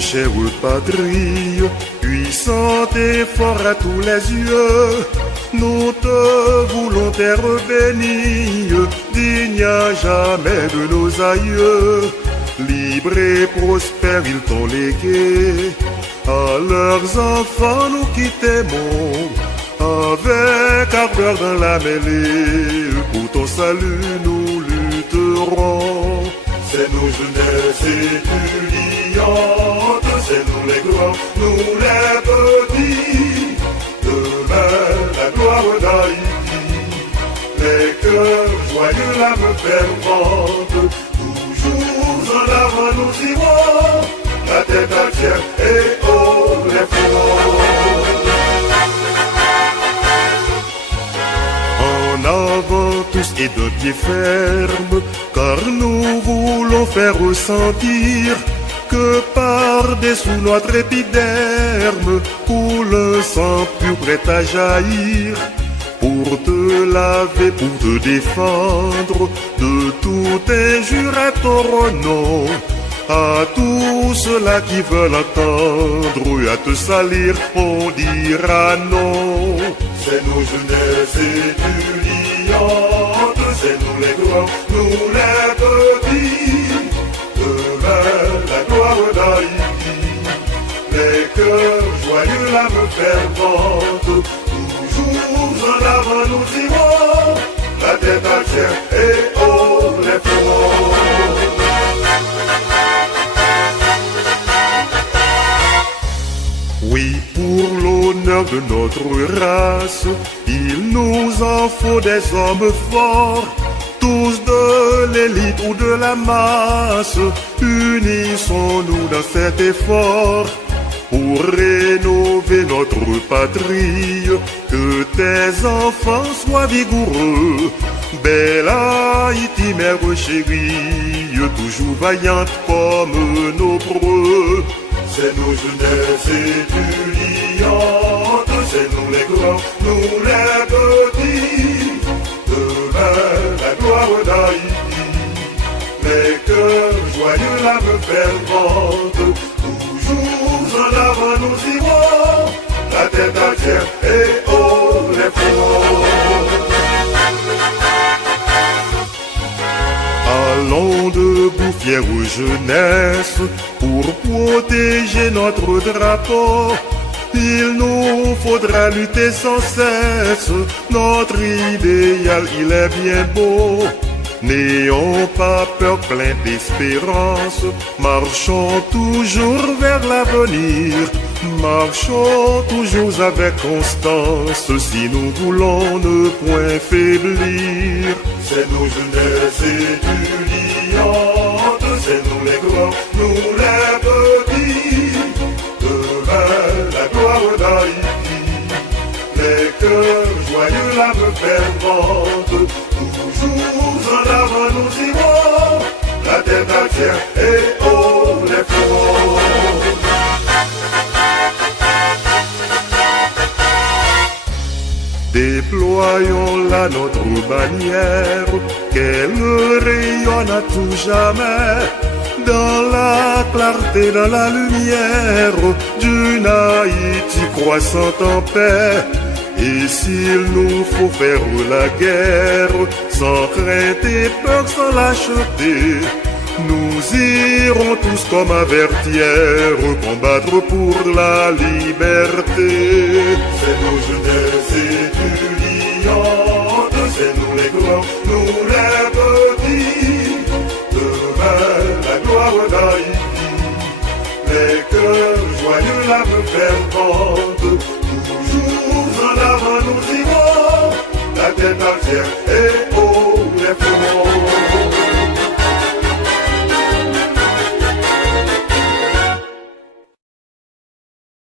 chère patrie, puissante et fort à tous les yeux, nous te voulons terre bénie, digne à jamais de nos aïeux. Libre et prospère ils t'ont légué, à leurs enfants nous qui t'aimons, avec ardeur dans la mêlée, pour ton salut nous lutterons. C'est nos jeunesses étudiantes, c'est nous les grands, nous les petits, demain la gloire d'Haïti, les cœurs joyeux, l'âme fervente, toujours en avant nous irons, la tête à terre et haut les fronts. En avant tous et de pied ferme, car nous voulons faire ressentir que par-dessous notre épiderme coule un sang pur prêt à jaillir, pour te laver, pour te défendre de toute injure à ton nom. À tous ceux-là qui veulent entendre, à te salir, on dira non. C'est nos jeunesses étudiantes, c'est nous les grands, nous les petits, demain la gloire d'Haïti, les cœurs joyeux, l'âme fervente, toujours en avant nous irons, la tête à terre et haut les fronts. Oui, pour l'honneur de notre race, il nous en faut des hommes forts, tous de l'élite ou de la masse. Unissons-nous dans cet effort pour rénover notre patrie, que tes enfants soient vigoureux. Belle Haïti, mère chérie, toujours vaillante comme nos preux. C'est nos jeunesses étudiantes, c'est nous les grands, nous les petits, demain la gloire d'Haïti, les cœurs joyeux, l'âme fervente, toujours en avant nous irons, la tête à terre et haut les fronts. Allons debout, fière jeunesse, pour protéger notre drapeau. Il nous faudra lutter sans cesse, notre idéal il est bien beau. N'ayons pas peur, plein d'espérance, marchons toujours vers l'avenir, marchons toujours avec constance, si nous voulons ne point faiblir. C'est nos jeunesses étudiantes, c'est nous les grands, nous les petits, demain la gloire d'Haïti, les cœurs joyeux, l'âme fervente, toujours en avant nous irons, la tête à terre et haut les fronts. Déployons là notre bannière, qu'elle rayonne à tout jamais, dans la clarté, dans la lumière, d'une Haïti croissante en paix. Et s'il nous faut faire la guerre, sans crainte et peur, sans lâcheté, nous irons tous comme avertières, combattre pour la liberté. C'est nos jeunesses étudiantes, c'est nous les grands, nous les petits, demain la gloire d'Haïti, les cœurs joyeux, l'âme fervente, toujours en avant nous irons, la tête à terre et